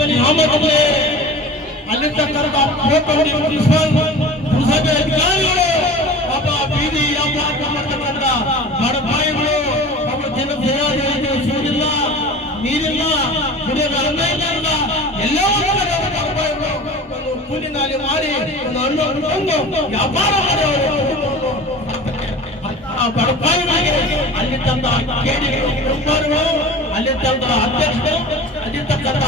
ಗ್ರಾಮದಲ್ಲಿ ಅಲ್ಲಿರ್ತಕ್ಕಂಥ ಪುರಸಭೆ ಅಧಿಕಾರಿಗಳು ಪಾಪ ಬೀದಿ ವ್ಯಾಪಾರ ಮಾಡ್ತಕ್ಕಂಥ ಬಡಪಾಯಿಗಳು ಪಾಪ ಜನರಿಗೆ ಸೂರಿಲ್ಲ ನೀರಿಲ್ಲ ಕುಡಿಯಲು ಅನ್ನ ಇಲ್ಲ ಎಲ್ಲವೂ ಕೂಲಿ ನಾಲಿ ಮಾಡಿ ಒಂದು ಹಣ್ಣು ವ್ಯಾಪಾರ ಮಾಡಿ ಬಡಪಾಯಿಗಳಿಗೆ ಅಲ್ಲಿ ತಂದ ಕುಟುಂಬರು ಅಲ್ಲಿ ತಂದ ಅಧ್ಯಕ್ಷರು ಅಲ್ಲಿರ್ತಕ್ಕಂಥ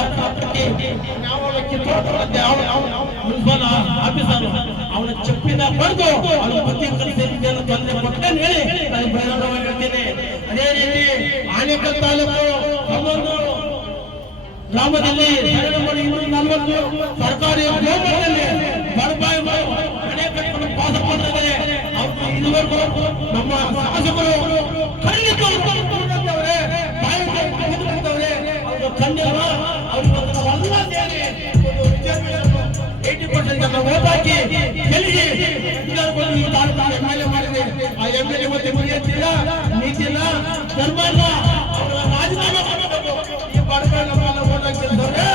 ಮುನ್ಸಿಪಲ್ ಆಫೀಸರ್ ಅವನ ಚಪ್ಪಿನ ಪಡೆದು ಅವನ ಬುದ್ಧಿ ಕಲಿಸಿದ್ದನ್ನು ತೊಂದರೆ ಕೊಟ್ಟೇನೆ ಹೇಳಿ ನಾನು ಬಹಿರಂಗವಾಗಿ ಹೇಳ್ತೇನೆ. ಅದೇ ರೀತಿ ಆನೇಕಲ್ ತಾಲೂಕು ಗ್ರಾಮದಲ್ಲಿ 240 ಸರ್ಕಾರಿ ಗೋಮಾಳದಲ್ಲಿ ಬಡಪಾಯಿಗಳು ಅಣೆಕಟ್ಟನ್ನು ಪಾಸ ಮಾಡಿದರೆ ಅವರು ಇದುವರೆಗೂ ನಮ್ಮ ಶಾಸಕರು ಖಂಡಿತ ಅವರು ಖಂಡಿತ ಅವರಿಗೆಲ್ಲ ಸೇರಿ 80% ಓಟ್ ಹಾಕಿ ಗೆಲ್ಲಿಸಿ ಮಾಡಿದೆ. ಆ MLA ಮತ್ತೆ ಮುಗಿಯುತ್ತಿಲ್ಲ, ನೀತಿ ಇಲ್ಲ, ಧರ್ಮ ಇಲ್ಲ, ಅವರ ರಾಜೀನಾಮೆ ಮಾಡಬೇಕು. ಈ ಬಡಪಾಯಿ ನಮ್ಮೆಲ್ಲ ಓಟ್ ಹಾಕಿದ್ದವ್ರೆ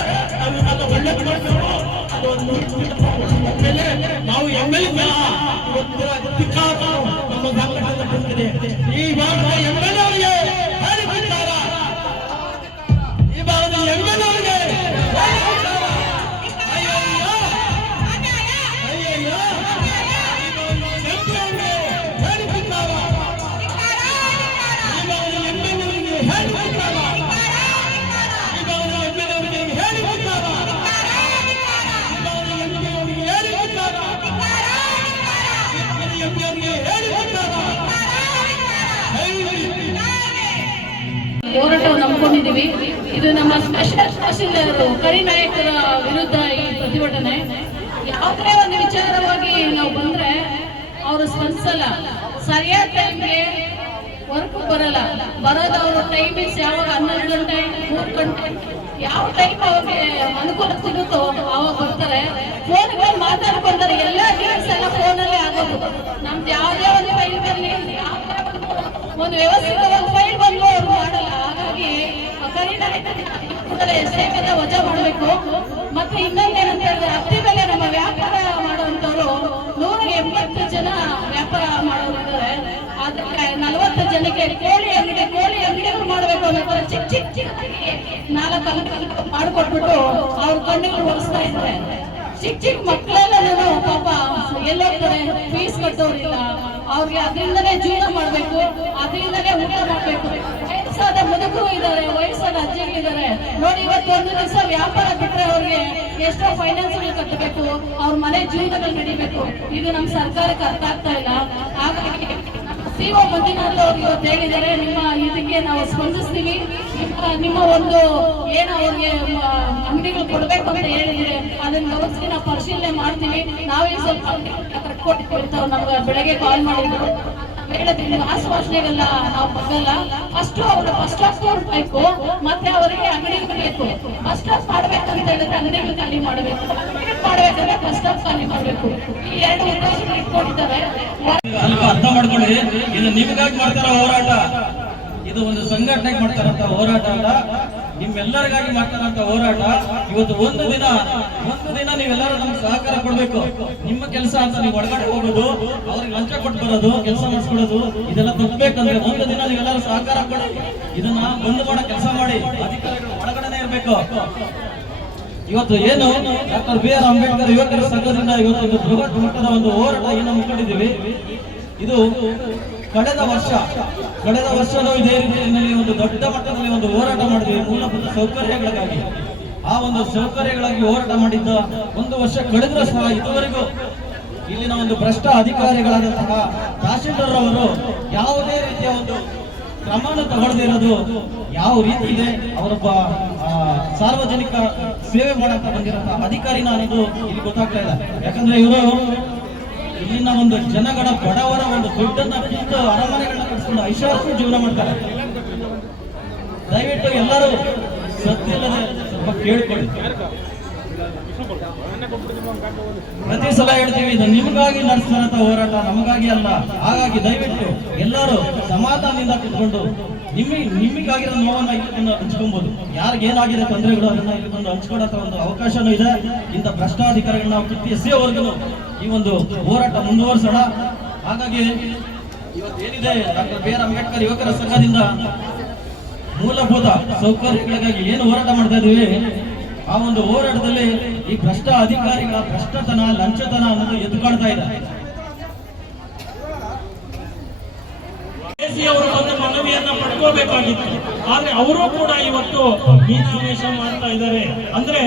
ಅದನ್ನೆಲ್ಲ ಒಳ್ಳೆ ಮಾಡ್ತೇವೆ. ಅದೊಂದು ನಾವು MLA ಅಧಿಕಾರ ನಮ್ಮ ಸಂಘಟನೆ ಬಂದಿದೆ. ಈ ಭಾಗದ MLA ಅವರಿಗೆ ಹೇಳಿದ್ದಾರೆ, ಈ ಭಾಗದ MLA ಅವರಿಗೆ ಹೋರಾಟವನ್ನು ನಂಬಿಕೊಂಡಿದ್ದೀವಿ. ಇದು ನಮ್ಮ ಸ್ಪೆಷಲ್ ತಹಶೀಲ್ದಾರ್ ಕರಿನಾಯಕರ ವಿರುದ್ಧ ಈ ಪ್ರತಿಭಟನೆ. ಯಾವುದೇ ಒಂದು ವಿಚಾರವಾಗಿ ನಾವು ಬಂದ್ರೆ ಅವರು ಸ್ಪಂದಿಸಲ್ಲ, ಸರಿಯಾದ ಟೈಮ್ಗೆ ವರ್ಕ್ ಬರಲ್ಲ. ಬರೋದು ಅವರು ಟೈಮಿಂಗ್ಸ್ ಯಾವಾಗ 11 ಗಂಟೆ 3 ಗಂಟೆ ಯಾವ ಟೈಮ್ ಅವ್ರಿಗೆ ಅನುಕೂಲ ಸಿಗುತ್ತೋ ಅವಾಗ ಬರ್ತಾರೆ. ಫೋನ್ಗಳು ಮಾತಾಡ್ಕೊಂತಾರೆ, ಎಲ್ಲ ಡೀಲ್ಸ್ ಎಲ್ಲ ಫೋನಲ್ಲೇ ಆಗೋದು. ನಮ್ದು ಯಾವುದೇ ಒಂದು ಫೈಲ್ ಬರಲಿ, ಒಂದು ವ್ಯವಸ್ಥಿತವಾಗಿ ಫೈಲ್ ಬಂದು ಅವ್ರು ಮಾಡಲ್ಲ. ಹಾಗಾಗಿ ಸೇವೆನ ವಜಾ ಮಾಡಬೇಕು. ಮತ್ತೆ ಇನ್ನೊಂದೇನಂತ ಹೇಳಿದ್ರೆ ಅತಿ ಬೆಲೆ ನಮ್ಮ ವ್ಯಾಪಾರ ಮಾಡುವಂತವ್ರು 180 ಜನ ವ್ಯಾಪಾರ ಮಾಡೋರಿದ್ದಾರೆ. ಅದಕ್ಕೆ 40 ಜನಕ್ಕೆ ಕೋಳಿ ಅಂಗಡಿಗಳು ಮಾಡಬೇಕು ಅನ್ನೋ ಚಿಕ್ಕ ಚಿಕ್ಕ 4 ಮಾಡಿಕೊಟ್ಬಿಟ್ಟು ಅವ್ರ ಕಣ್ಣಿಗೆ ಒರೆಸ್ತಾ ಇದ್ದಾರೆ. ಚಿಕ್ಕ ಮಕ್ಕಳೆಲ್ಲ ಪಾಪ ಎಲ್ಲೋಗ್ತಾರೆ, ಫೀಸ್ ಕಟ್ಟೋರಿಲ್ಲ. ಅವ್ರಿಗೆ ಅದರಿಂದನೇ ಜೀವನ ಮಾಡ್ಬೇಕು, ಅದರಿಂದನೇ ಊಟ ಮಾಡ್ಬೇಕು. ವಯಸ್ಸಾದ ಮುದುಕರು ಇದ್ದಾರೆ, ವಯಸ್ಸಾದ ಅಜ್ಜಿಗಳಿದ್ದಾರೆ ನೋಡಿ. ಇವತ್ತು ಒಂದು ದಿವಸ ವ್ಯಾಪಾರ ಬಿಟ್ರೆ ಅವ್ರಿಗೆ ಎಷ್ಟೋ ಫೈನಾನ್ಸ್ಗಳು ಕಟ್ಟಬೇಕು, ಅವ್ರ ಮನೆ ಜೀವನಗಳು ನಡಿಬೇಕು. ಇದು ನಮ್ಮ ಸರ್ಕಾರಕ್ಕೆ ಅರ್ಥ ಆಗ್ತಾ ಇಲ್ಲ. ಹಾಗಾಗಿ CO ಮಂಜುನಾಥ್ ಅವ್ರಿಗೆ ಇವತ್ತು ಹೇಳಿದ್ದಾರೆ, ನಿಮ್ಮ ಇದಕ್ಕೆ ನಾವು ಸ್ಪಂದಿಸ್ತೀವಿ, ನಿಮ್ಮ ಒಂದು ಏನು ಅವ್ರಿಗೆ ಅಂಗಡಿಗಳು ಕೊಡ್ಬೇಕು ಅಂತ ಹೇಳಿದ್ರೆ ಅದನ್ನ ಗಮನಿಸಿ ನಾವು ಪರಿಶೀಲನೆ ಮಾಡ್ತೀವಿ. ನಾವೇ ಸ್ವಲ್ಪ ಕಟ್ಕೊಟ್ಟಿರ್ತಾವ್. ನಮ್ಗೆ ಬೆಳಗ್ಗೆ ಕಾಲ್ ಮಾಡಿದ್ರು, ಹೇಳಿದ್ರೆ ಆಶ್ವಾಸನೆಗೆಲ್ಲ ನಾವು ಬರಲ್ಲ. ಫಸ್ಟ್ ಅವ್ರ ಫಸ್ಟ್ ಆಫ್ ಕೊಡ್ಬೇಕು, ಮತ್ತೆ ಅವರಿಗೆ ಅಂಗಡಿ ಬೇಕು. ಫಸ್ಟ್ ಆಫ್ ಮಾಡ್ಬೇಕಂತ ಹೇಳಿದ್ರೆ ಅಂಗಡಿಗಳು ಖಾಲಿ ಮಾಡಬೇಕು, ಮಾಡ್ಬೇಕಂದ್ರೆ ಫಸ್ಟ್ ಆಫ್ ಖಾಲಿ ಮಾಡಬೇಕು. ಈ 2 ಉದ್ದೇಶ ಇಟ್ಕೊಂಡಿದ್ದಾರೆ. ಅರ್ಥ ಮಾಡ್ಕೊಳ್ಳಿ, ಇದು ನಿಮಗಾಗಿ ಮಾಡ್ತಾರ ಹೋರಾಟ, ಇದು ಒಂದು ಸಂಘಟನೆಗೆ ಮಾಡ್ತಾರಂತ ಹೋರಾಟ ಅಲ್ಲ, ನಿಮ್ಮೆಲ್ಲರಿಗಾಗಿ ಮಾಡ್ತಾರಂತ ಹೋರಾಟ. ಇವತ್ತು ಒಂದು ದಿನ ನೀವೆಲ್ಲರೂ ನಮ್ಗೆ ಸಹಕಾರ ಕೊಡ್ಬೇಕು. ನಿಮ್ಮ ಕೆಲಸ ಅಂತ ನೀವು ಒಳಗಡೆ ಹೋಗೋದು, ಅವ್ರಿಗೆ ಲಂಚ ಕೊಟ್ಟು ಬರೋದು, ಕೆಲಸ ಮಾಡಿಸ್ಕೊಳ್ಳೋದು, ಇದೆಲ್ಲ ತಪ್ಪಬೇಕಂದ್ರೆ ಒಂದು ದಿನ ನೀವೆಲ್ಲರೂ ಸಹಕಾರ ಕೊಡಿ. ಇದನ್ನ ಬಂದ್ ಮಾಡೋ ಕೆಲಸ ಮಾಡಿ, ಅಧಿಕಾರಿಗಳು ಒಳಗಡೆನೆ ಇರ್ಬೇಕು. ಇವತ್ತು ಏನು ಡಾಕ್ಟರ್ BR ಅಂಬೇಡ್ಕರ್ ಯುವಕರ ಸಂಘದಿಂದ ಇವತ್ತು ಒಂದು ಬೃಹತ್ ಮಟ್ಟದ ಒಂದು ಹೋರಾಟ ಏನು ಹಮ್ಮಿಕೊಂಡಿದ್ದೀವಿ. ಇದು ಕಳೆದ ವರ್ಷನೂ ಇದೇ ರೀತಿಯಲ್ಲಿ ಒಂದು ದೊಡ್ಡ ಮಟ್ಟದಲ್ಲಿ ಒಂದು ಹೋರಾಟ ಮಾಡಿದ್ವಿ ಮೂಲಭೂತ ಸೌಕರ್ಯಗಳಿಗಾಗಿ. ಆ ಒಂದು ಸೌಕರ್ಯಗಳಾಗಿ ಹೋರಾಟ ಮಾಡಿದ್ದ 1 ವರ್ಷ ಕಳೆದರೂ ಸಹ ಇದುವರೆಗೂ ಇಲ್ಲಿನ ಒಂದು ಭ್ರಷ್ಟ ಅಧಿಕಾರಿಗಳಾದಂತಹ ತಹಶೀಲ್ದಾರ್ ಅವರು ಯಾವುದೇ ರೀತಿಯ ಒಂದು ಕ್ರಮವನ್ನು ತಗೊಳ್ಳದೇ ಇರೋದು ಯಾವ ರೀತಿ ಇದೆ. ಅವರೊಬ್ಬ ಸಾರ್ವಜನಿಕ ಸೇವೆ ಮಾಡಕ ಬಂದಿರುವಂತಹ ಅಧಿಕಾರಿನ ಅನ್ನೋದು ಇಲ್ಲಿ ಗೊತ್ತಾಗ್ತಾ ಇಲ್ಲ. ಯಾಕಂದ್ರೆ ಇವರು ಇಲ್ಲಿನ ಒಂದು ಜನಗಳ ಬಡವರ ಒಂದು ದುಡ್ಡನ್ನ ಕಿತ್ತು ಅರಮನೆಗಳನ್ನ ಕಟ್ಟಿಸ್ಕೊಂಡು ಐಷಾರಾಮಿ ಜೀವನ ಮಾಡ್ತಾರೆ. ದಯವಿಟ್ಟು ಎಲ್ಲರೂ ಸತ್ತಿಲ್ಲದೆ ಸ್ವಲ್ಪ ಕೇಳ್ಕೊಳ್ಳಿ. ಪ್ರತಿ ಸಲ ಹೇಳ್ತೀವಿ, ಇದು ನಿಮಗಾಗಿ ನಡೆಸ್ತಾರಂತ ಹೋರಾಟ, ನಮಗಾಗಿ ಅಲ್ಲ. ಹಾಗಾಗಿ ದಯವಿಟ್ಟು ಎಲ್ಲರೂ ಸಮಾಧಾನದಿಂದ ಕುತ್ಕೊಂಡು ನಿಮಗಾಗಿರೋ ನೋವನ್ನ ಇಲ್ಲಿ ಬಂದು ಹಂಚ್ಕೊಬಹುದು. ಯಾರಿಗೇನಾಗಿದೆ ತೊಂದರೆಗಳು ಅದನ್ನ ಇಲ್ಲಿ ಬಂದು ಹಂಚ್ಕೊಳ್ಳೋ ಒಂದು ಅವಕಾಶನೂ ಇದೆ. ಇಂಥ ಭ್ರಷ್ಟಾಧಿಕಾರಿಗಳನ್ನ ನಾವು ಕಿತ್ತಿ ಎಸೆಯವರೆಗೂ ಈ ಒಂದು ಹೋರಾಟ ಮುಂದುವರಿಸೋಣ. ಹಾಗಾಗಿ ಇವತ್ತೇನಿದೆ ಡಾಕ್ಟರ್ ಬಿ ಆರ್ ಅಂಬೇಡ್ಕರ್ ಯುವಕರ ಸಂಘದಿಂದ ಮೂಲಭೂತ ಸೌಕರ್ಯಗಳಿಗಾಗಿ ಏನು ಹೋರಾಟ ಮಾಡ್ತಾ ಇದ್ದೀವಿ, ಆ ಒಂದು ಹೋರಾಟದಲ್ಲಿ ಈ ಭ್ರಷ್ಟ ಅಧಿಕಾರಿಗಳ ಭ್ರಷ್ಟತನ, ಲಂಚತನ ಅನ್ನೋದು ಎದ್ದುಕೊಳ್ತಾ ಇದೆ. ಅವರು ಒಂದು ಮನವಿಯನ್ನ ಪಡ್ಕೋಬೇಕಾಗಿತ್ತು, ಆದ್ರೆ ಅವರು ಕೂಡ ಇವತ್ತು ಮೀನಾವೇಶ ಮಾಡ್ತಾ ಇದ್ದಾರೆ. ಅಂದ್ರೆ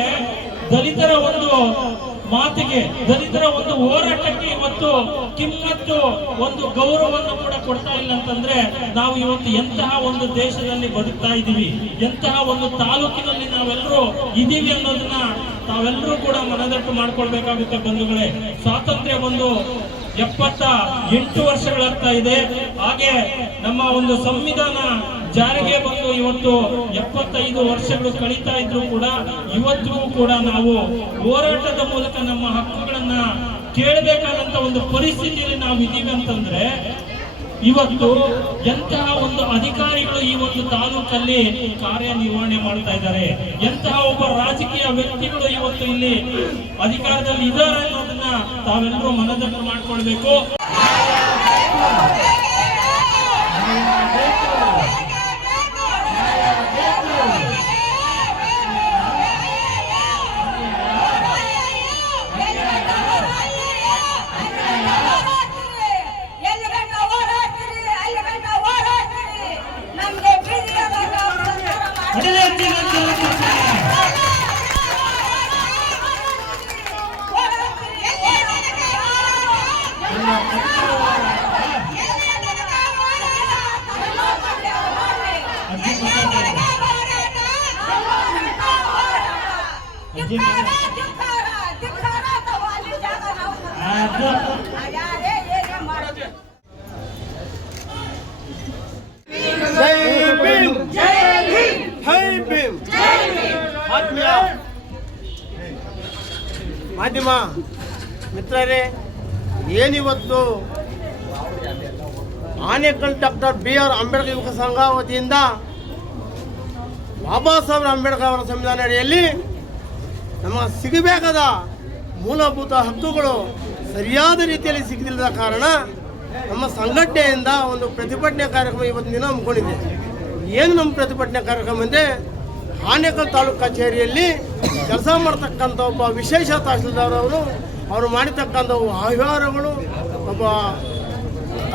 ದಲಿತರ ಒಂದು ಮಾತಿಗೆ, ದಲಿತರ ಒಂದು ಹೋರಾಟಕ್ಕೆ ಇವತ್ತು ಕಿಮ್ಮತ್ತು, ಒಂದು ಗೌರವವನ್ನು ಕೂಡ ಕೊಡ್ತಾ ಇಲ್ಲ ಅಂತಂದ್ರೆ ನಾವು ಇವತ್ತು ಎಂತಹ ಒಂದು ದೇಶದಲ್ಲಿ ಬದುಕ್ತಾ ಇದ್ದೀವಿ, ಎಂತಹ ಒಂದು ತಾಲೂಕಿನಲ್ಲಿ ನಾವೆಲ್ಲರೂ ಇದ್ದೀವಿ ಅನ್ನೋದನ್ನ ತಾವೆಲ್ಲರೂ ಕೂಡ ಮನದಟ್ಟು ಮಾಡ್ಕೊಳ್ಬೇಕಾಗುತ್ತೆ ಬಂಧುಗಳೇ. ಸ್ವಾತಂತ್ರ್ಯ ಒಂದು 78 ವರ್ಷಗಳಾಗ್ತಾ ಇದೆ. ಹಾಗೆ ನಮ್ಮ ಒಂದು ಸಂವಿಧಾನ ಜಾರಿಗೆ ಬಂದು ಇವತ್ತು 75 ವರ್ಷಗಳು ಕಳೀತಾ ಇದ್ರು ಕೂಡ ಇವತ್ತಿಗೂ ಕೂಡ ನಾವು ಹೋರಾಟದ ಮೂಲಕ ನಮ್ಮ ಹಕ್ಕುಗಳನ್ನ ಕೇಳಬೇಕಾದಂತ ಒಂದು ಪರಿಸ್ಥಿತಿಯಲ್ಲಿ ನಾವು ಇದ್ದೀವಿ ಅಂತಂದ್ರೆ ಇವತ್ತು ಎಂತಹ ಒಂದು ಅಧಿಕಾರಿಗಳು ಈ ಒಂದು ತಾಲೂಕಲ್ಲಿ ಕಾರ್ಯನಿರ್ವಹಣೆ ಮಾಡ್ತಾ ಇದ್ದಾರೆ, ಎಂತಹ ಒಬ್ಬ ರಾಜಕೀಯ ವ್ಯಕ್ತಿಗಳು ಇವತ್ತು ಇಲ್ಲಿ ಅಧಿಕಾರದಲ್ಲಿ ಇದ್ದಾರೆ ಅನ್ನೋದನ್ನ ತಾವೆಲ್ಲರೂ ಮನದಟ್ಟು ಮಾಡ್ಕೊಳ್ಬೇಕು. ಮಾಧ್ಯಮ ಮಿತ್ರರೇ, ಏನಿವತ್ತು Anekal doctor B R Ambedkar ಯುವಕ ಸಂಘ ವತಿಯಿಂದ ಬಾಬಾ ಸಾಹೇಬ್ ಅಂಬೇಡ್ಕರ್ ಅವರ ಸಂವಿಧಾನ ಅಡಿಯಲ್ಲಿ ನಮಗೆ ಸಿಗಬೇಕಾದ ಮೂಲಭೂತ ಹಕ್ಕುಗಳು ಸರಿಯಾದ ರೀತಿಯಲ್ಲಿ ಸಿಗದಿಲ್ಲದ ಕಾರಣ ನಮ್ಮ ಸಂಘಟನೆಯಿಂದ ಒಂದು ಪ್ರತಿಭಟನೆ ಕಾರ್ಯಕ್ರಮ ಇವತ್ತಿನ ದಿನ ಹಮ್ಮಿಕೊಂಡಿದೆ. ಏನು ನಮ್ಮ ಪ್ರತಿಭಟನೆ ಕಾರ್ಯಕ್ರಮ ಅಂದರೆ, ಆನೇಕಲ್ ತಾಲೂಕು ಕಚೇರಿಯಲ್ಲಿ ಕೆಲಸ ಮಾಡ್ತಕ್ಕಂಥ ಒಬ್ಬ ವಿಶೇಷ ತಹಸೀಲ್ದಾರ್ ಅವರು ಮಾಡಿರ್ತಕ್ಕಂಥ ಅವ್ಯವಹಾರಗಳು, ಒಬ್ಬ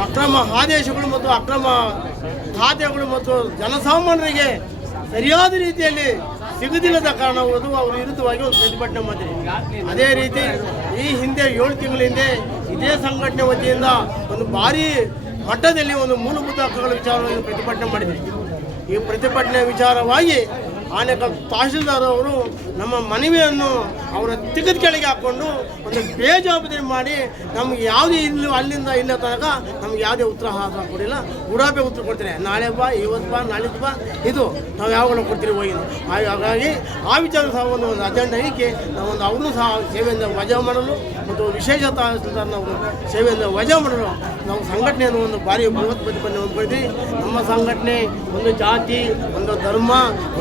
ಅಕ್ರಮ ಆದೇಶಗಳು ಮತ್ತು ಅಕ್ರಮ ಖಾತೆಗಳು ಮತ್ತು ಜನಸಾಮಾನ್ಯರಿಗೆ ಸರಿಯಾದ ರೀತಿಯಲ್ಲಿ ಸಿಗುದಿಲ್ಲದ ಕಾರಣ ಅವರ ವಿರುದ್ಧವಾಗಿ ಒಂದು ಪ್ರತಿಭಟನೆ ಮಾಡಿದೆ. ಅದೇ ರೀತಿ ಈ ಹಿಂದೆ 7 ತಿಂಗಳ ಹಿಂದೆ ಇದೇ ಸಂಘಟನೆ ವತಿಯಿಂದ ಒಂದು ಭಾರಿ ಮಟ್ಟದಲ್ಲಿ ಒಂದು ಮೂಲಭೂತ ಹಕ್ಕುಗಳ ವಿಚಾರವಾಗಿ ಪ್ರತಿಭಟನೆ ಮಾಡಿದೆ. ಈ ಪ್ರತಿಭಟನೆ ವಿಚಾರವಾಗಿ ಆನೇಕಲ್ ತಹಸೀಲ್ದಾರ್ ಅವರು ನಮ್ಮ ಮನವಿಯನ್ನು ಅವರ ತಿಗದ ಕೆಳಗೆ ಹಾಕ್ಕೊಂಡು ಒಂದು ಬೇಜವಾಬ್ದಾರಿ ಮಾಡಿ ನಮ್ಗೆ ಯಾವುದೇ ಅಲ್ಲಿಂದ ಇಲ್ಲ ತನಕ ನಮ್ಗೆ ಯಾವುದೇ ಉತ್ತರ ಕೊಡಿಲ್ಲ. ಉಡಾಪೆ ಉತ್ತರ ಕೊಡ್ತಾರೆ, ನಾಳೆ ಬಾ, ಇವತ್ತು ಬಾ, ನಾಳಿದ್ದು ಬಾ, ಇದು ನಾವು ಯಾವಾಗಲೂ ಕೊಡ್ತೀರಿ ಹೋಗಿ. ಹಾಗಾಗಿ ಆ ವಿಚಾರ ಸಹ ಒಂದು ಅಜೆಂಡಾ ಇಕ್ಕಿ ನಾವೊಂದು ಅವ್ರನ್ನೂ ಸಹ ಸೇವೆಯಿಂದ ವಜಾ ಮಾಡಲು ಮತ್ತು ವಿಶೇಷ ತಹಸೀಲ್ದಾರ್ನವರು ಸೇವೆಯಿಂದ ವಜಾ ಮಾಡಲು ನಾವು ಸಂಘಟನೆಯನ್ನು ಒಂದು ಭಾರಿ ಬೃಹತ್ ಪ್ರತಿಭಟನೆ ಹೊಂದ್ಕೊಳ್ತೀವಿ. ನಮ್ಮ ಸಂಘಟನೆ ಒಂದು ಜಾತಿ, ಒಂದು ಧರ್ಮ,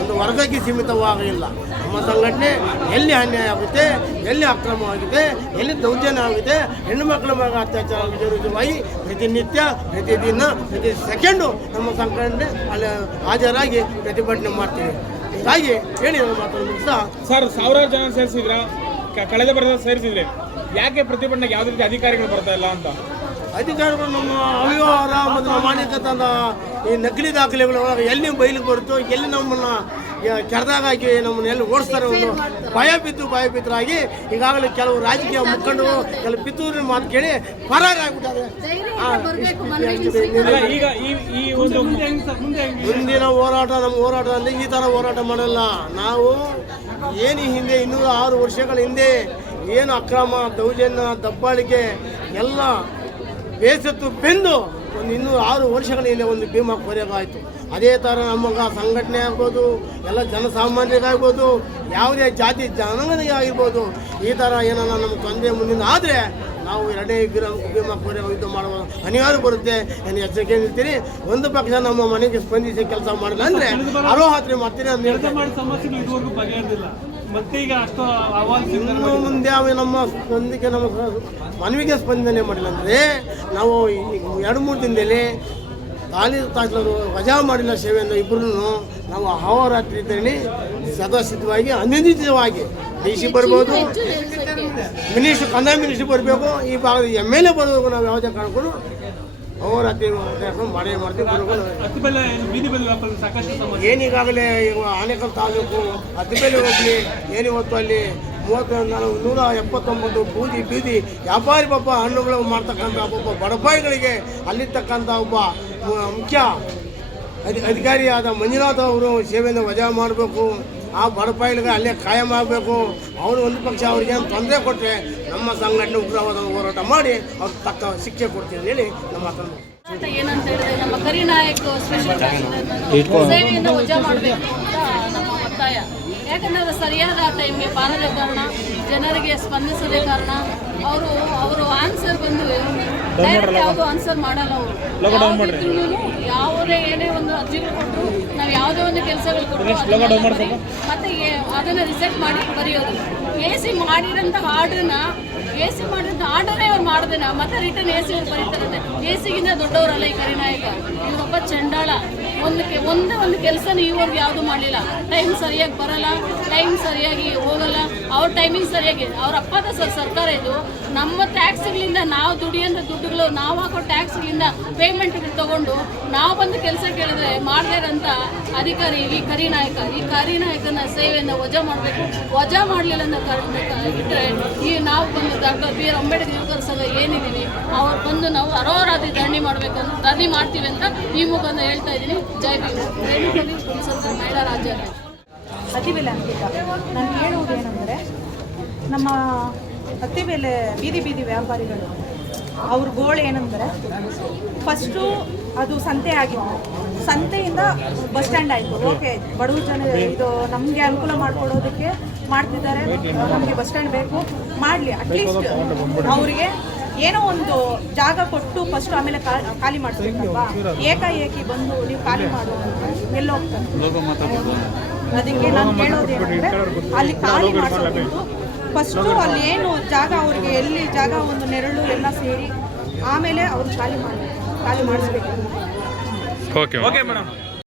ಒಂದು ವರ್ಗಕ್ಕೆ ಸೀಮಿತವಾಗಿಲ್ಲ. ನಮ್ಮ ಸಂಘಟನೆ ಎಲ್ಲಿ ಅನ್ಯಾಯ ಆಗುತ್ತೆ, ಎಲ್ಲಿ ಅಕ್ರಮವಾಗಿದೆ, ಎಲ್ಲಿ ದೌರ್ಜನ್ಯ ಆಗಿದೆ, ಹೆಣ್ಣು ಮಕ್ಕಳ ಮೇಲೆ ಅತ್ಯಾಚಾರ ವಿರುದ್ಧವಾಗಿ ಪ್ರತಿನಿತ್ಯ, ಪ್ರತಿದಿನ, ಪ್ರತಿ ಸೆಕೆಂಡು ನಮ್ಮ ಸಂಘಟನೆ ಅಲ್ಲಿ ಹಾಜರಾಗಿ ಪ್ರತಿಭಟನೆ ಮಾಡ್ತೀವಿ. ಹೀಗಾಗಿ ಹೇಳಿ ನನ್ನ ಮಾತನ್ನು ಸರ್, ಸಾವಿರಾರು ಜನ ಸೇರಿಸಿದ್ರ, ಕಳೆದ ಬರದ ಸೇರಿಸಿದ್ರೆ ಯಾಕೆ ಪ್ರತಿಭಟನೆಗೆ ಯಾವುದೇ ರೀತಿ ಅಧಿಕಾರಿಗಳು ಬರ್ತಾ ಇಲ್ಲ ಅಂತ? ಅಧಿಕಾರಿಗಳು ನಮ್ಮ ಅವ್ಯವಹಾರ ಮತ್ತು ನಮ್ಮ ಮಾಲೀಕತನ ಈ ನಕಲಿ ದಾಖಲೆಗಳು ಎಲ್ಲಿ ಬಯಲಿಗೆ ಬರುತ್ತೋ, ಎಲ್ಲಿ ನಮ್ಮನ್ನು ಕೆರೆದಾಗ ಹಾಕಿ ನಮ್ಮನ್ನು ಎಲ್ಲಿ ಓಡಿಸ್ತಾರೆ, ಒಂದು ಭಯಭೀತರಾಗಿ ಈಗಾಗಲೇ ಕೆಲವು ರಾಜಕೀಯ ಮುಖಂಡರು ಕೆಲವು ಪಿತೂರಿನ ಮಾತು ಕೇಳಿ ಪರಾರಾಗ್ಬಿಟ್ಟಾರೆ. ಈಗ ಈ ಒಂದು ಮುಂದಿನ ಹೋರಾಟ, ನಮ್ಮ ಹೋರಾಟ ಅಂದರೆ ಈ ಥರ ಹೋರಾಟ ಮಾಡಲ್ಲ ನಾವು. ಏನು ಹಿಂದೆ 206 ವರ್ಷಗಳ ಹಿಂದೆ ಏನು ಅಕ್ರಮ, ದೌರ್ಜನ್ಯ, ದಬ್ಬಾಳಿಕೆ ಎಲ್ಲ ಬೇಸತ್ತು ಬೆಂದು ಒಂದು 206 ವರ್ಷಗಳ ಹಿಂದೆ ಒಂದು ಭೀಮಾ ಕೊರೆಗಾಯಿತು. ಅದೇ ಥರ ನಮಗೆ ಸಂಘಟನೆ ಆಗ್ಬೋದು, ಎಲ್ಲ ಜನಸಾಮಾನ್ಯರಿಗಾಗ್ಬೋದು, ಯಾವುದೇ ಜಾತಿ ಜನಾಂಗನಿಗೆ ಆಗಿರ್ಬೋದು, ಈ ಥರ ಏನಾರ ನಮ್ಮ ತೊಂದರೆ ಮುಂದಿನ ಆದರೆ ನಾವು ಎರಡನೇ ಭೀಮಾ ಯುದ್ಧ ಮಾಡುವ ಅನಿವಾರ್ಯ ಬರುತ್ತೆ ಏನು ಎಚ್ಚರಿಕೆ ನೀಡ್ತೀನಿ. ಒಂದು ಪಕ್ಷ ನಮ್ಮ ಮನೆಗೆ ಸ್ಪಂದಿಸಿ ಕೆಲಸ ಮಾಡಿಲ್ಲ ಅಂದರೆ ಅರೋಹತ್ರೆ ಮಾಡ್ತೀನಿ ಅಂತ ಹೇಳ್ತಾರೆ. ಸಮಸ್ಯೆಗಳು ಇದುವರೆಗೂ ಬಗೆಹರಿದಿಲ್ಲ, ಮತ್ತೆ ಈಗ ಅಷ್ಟು ಇನ್ನು ಮುಂದೆ ನಮ್ಮ ಸ್ಪಂದಿಕೆ ನಮ್ಮ ಮನವಿಗೆ ಸ್ಪಂದನೆ ಮಾಡಿಲ್ಲ ಅಂದರೆ ನಾವು 2-3 ದಿನದಲ್ಲಿ ತಾಲೂಕು ವಜಾ ಮಾಡಿಲ್ಲ ಸೇವೆಯನ್ನು ಇಬ್ಬರೂ ನಾವು ಅಹೋರಾತ್ರಿ ಇದ್ದೇನೆ ಸದಾಸಿದ್ಧವಾಗಿ ಅನಿರ್ದಿಷ್ಟವಾಗಿ DC ಬರ್ಬೋದು, ಮಿನಿಸ್ಟ್ರು ಕಂದಾಯ ಮಿನಿಸ್ಟ್ರು ಬರಬೇಕು, ಈ ಭಾಗದ MLA ಬರಬೇಕು. ನಾವು ಯಾವುದೇ ಕಾರಣಕ್ಕೂ ಅಹೋರಾತ್ರಿ ಮಾಡೇ ಮಾಡ್ತೀವಿ ಬರಬೇಕು. ಏನೀಗಾಗಲೇ ಆನೇಕಲ್ ತಾಲೂಕು ಹತ್ತಿಬೆಲೆ ಹೋಗ್ಲಿ ಏನಿವತ್ತು ಅಲ್ಲಿ 179 ಬೂದಿ ಬೀದಿ ವ್ಯಾಪಾರಿ ಪಾಪ ಹಣ್ಣುಗಳು ಮಾಡ್ತಕ್ಕಂಥ ಒಬ್ಬ ಬಡಪಾಯಿಗಳಿಗೆ ಅಲ್ಲಿರ್ತಕ್ಕಂಥ ಒಬ್ಬ ಮುಖ್ಯ ಅಧಿಕಾರಿಯಾದ ಮಂಜುನಾಥ್ ಅವರು ಸೇವೆಯನ್ನು ವಜಾ ಮಾಡಬೇಕು. ಆ ಬಡಪಾಯಿಗಳಿಗೆ ಅಲ್ಲೇ ಕಾಯಂ ಆಗಬೇಕು. ಅವರು ಒಂದು ಪಕ್ಷ ಅವ್ರಿಗೇನು ತೊಂದರೆ ಕೊಟ್ಟರೆ ನಮ್ಮ ಸಂಘಟನೆ ಉಗ್ರವಾದ ಹೋರಾಟ ಮಾಡಿ ಅವ್ರಿಗೆ ತಕ್ಕ ಶಿಕ್ಷೆ ಕೊಡ್ತೀವಿ ಅಂತ ಹೇಳಿ ನಮ್ಮ ಮಾತನ್ನು ಏನಂತ ಹೇಳಿದ್ರೆ ನಮ್ಮ ಕರಿನಾಯಕ್ ಸ್ಪೆಷಲ್ ಸೇವೆಯನ್ನು ವಜಾ ಮಾಡಬೇಕು ಅಂತ ನಮ್ಮ ಒತ್ತಾಯ. ಯಾಕಂದ್ರೆ ಸರಿಯಾದ ಟೈಮ್ಗೆ ಬಾರದ ಕಾರಣ, ಜನರಿಗೆ ಸ್ಪಂದಿಸದೇ ಕಾರಣ ಅವರು ಆನ್ಸರ್ ಬಂದು ಡೈರೆಕ್ಟ್ ಯಾವುದು ಆನ್ಸರ್ ಮಾಡಲ್ಲ. ಅವರು ಯಾವುದೇ ಏನೇ ಒಂದು ಅರ್ಜಿಗಳು ಕೊಟ್ಟರು, ನಾವು ಯಾವುದೇ ಒಂದು ಕೆಲಸಗಳು ಕೊಟ್ಟರು ಮತ್ತೆ ಅದನ್ನ ರಿಸೆಕ್ಟ್ ಮಾಡಿ ಬರೆಯೋದು. AC ಮಾಡಿರೋಂಥ ಆರ್ಡರ್ನೇ ಅವ್ರು ಮಾಡ್ದೇನ ಮತ್ತೆ ರಿಟರ್ನ್ AC ಅವ್ರು ಬರೀತಾರಂತೆ. AC-ಗಿಂತ ದೊಡ್ಡವರಲ್ಲ ಈ ಕರಿನಾಯಕ. ಇವರೊಬ್ಬ ಚಂಡಾಳ. ಒಂದು ಕೆಲಸನ ಇವ್ರಿಗೆ ಯಾವುದು ಮಾಡಲಿಲ್ಲ. ಟೈಮ್ ಸರಿಯಾಗಿ ಬರಲ್ಲ, ಟೈಮ್ ಸರಿಯಾಗಿ ಹೋಗಲ್ಲ, ಅವ್ರ ಟೈಮಿಂಗ್ ಸರಿಯಾಗಿ. ಅವ್ರ ಅಪ್ಪದ ಸರ್ಕಾರ ಇದು. ನಮ್ಮ ಟ್ಯಾಕ್ಸ್ಗಳಿಂದ ನಾವು ದುಡಿಯೋಂಥ ದುಡ್ಡುಗಳು, ನಾವು ಹಾಕೋ ಟ್ಯಾಕ್ಸ್ಗಳಿಂದ ಪೇಮೆಂಟ್ಗಳು ತಗೊಂಡು ನಾವು ಬಂದು ಕೆಲಸ ಕೇಳಿದ್ರೆ ಮಾಡದೇ ಇರೋಂಥ ಅಧಿಕಾರಿ ಈ ಕರಿನಾಯಕನ ಸೇವೆಯನ್ನು ವಜಾ ಮಾಡಬೇಕು. ವಜಾ ಮಾಡಲಿಲ್ಲ ಅನ್ನೋ ಕಾರಣಕ್ಕೆ ಇಟ್ಟರೆ ನಾವು ಬಂದು ಡಾಕ್ಟರ್ B.R. ಅಂಬೇಡ್ಕರ್ ಯುವಕರ ಸಂಘ ಏನಿದ್ದೀವಿ ಅವ್ರು ಬಂದು ನಾವು ಅರೋರಾತ್ರಿ ಧರಣಿ ಮಾಡ್ತೀವಿ ಅಂತ ಈ ಮುಖಾಂತರ ಹೇಳ್ತಾ ಇದ್ದೀನಿ. ಜೈ ಭೀಮ್. ರೇಣುಕಲಿ ಪುಲಿಸಂತ ಮಹಿಳಾ ರಾಜ್ಯ ಅತ್ತಿಬೆಲೆ ಅಂಕಿತ. ನಾನು ಹೇಳುವುದೇನೆಂದರೆ, ನಮ್ಮ ಅತ್ತಿಬೆಲೆ ಬೀದಿ ವ್ಯಾಪಾರಿಗಳು ಅವ್ರ ಗೋಳು ಏನಂದರೆ, ಫಸ್ಟು ಅದು ಸಂತೆ ಆಗಿತ್ತು, ಸಂತೆಯಿಂದ ಬಸ್ ಸ್ಟ್ಯಾಂಡ್ ಆಯಿತು. ಓಕೆ, ಬಡವ ಜನ ಇದು ನಮಗೆ ಅನುಕೂಲ ಮಾಡಿಕೊಡೋದಕ್ಕೆ ಮಾಡ್ತಿದ್ದಾರೆ, ನಮಗೆ ಬಸ್ ಸ್ಟ್ಯಾಂಡ್ ಬೇಕು ಮಾಡಲಿ. ಅಟ್ಲೀಸ್ಟ್ ಅವರಿಗೆ ಏನೋ ಒಂದು ಜಾಗ ಕೊಟ್ಟು ಫಸ್ಟ್ ಆಮೇಲೆ ಖಾಲಿ ಮಾಡಿಸ್ಬೇಕಲ್ವಾ. ಏಕಾಏಕಿ ಬಂದು ನೀವು ಖಾಲಿ ಮಾಡು ಎಲ್ಲೋಗ್ತಾರೆ. ಅದಕ್ಕೆ ನಾನು ಕೇಳೋದೇನೆಂದರೆ, ಅಲ್ಲಿ ಖಾಲಿ ಮಾಡಿಸ್ಬೇಕು. ಫಸ್ಟು ಅಲ್ಲಿ ಏನು ಜಾಗ ಅವ್ರಿಗೆ ಎಲ್ಲಿ ಜಾಗ ಒಂದು ನೆರಳು ಎಲ್ಲ ಸೇರಿ ಆಮೇಲೆ ಅವ್ರು ಖಾಲಿ ಮಾಡಿಸ್ಬೇಕು. Okay madam.